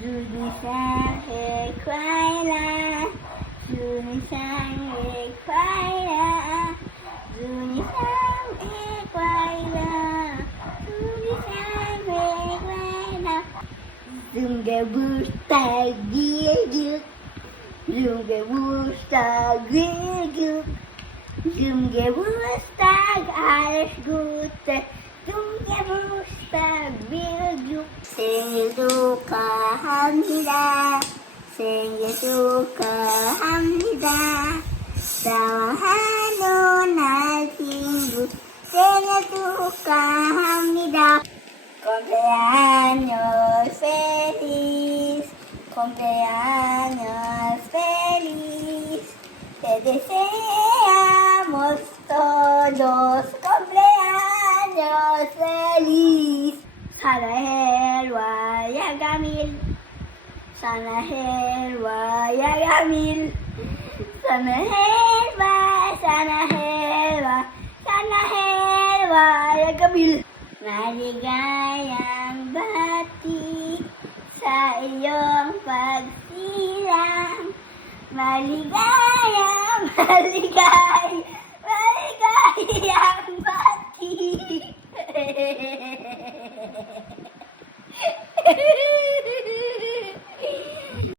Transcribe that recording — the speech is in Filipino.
祝你生日快乐，祝你生日快乐，祝你生日快乐，祝你生日快乐。Zunga busta giguk, zunga busta giguk, zunga busta alles Gute, zunga busta giguk. 생일 축하합니다. 생일 축하합니다. 사랑하는 날 친구 생일 축하합니다. Cumpleaños feliz, cumpleaños feliz, te deseamos todos cumpleaños feliz. 사나헬와 야가밀, 사나헬와 야가밀, 사나헬와 야가밀. Maligayang bati sa iyong pagsilang. Maligaya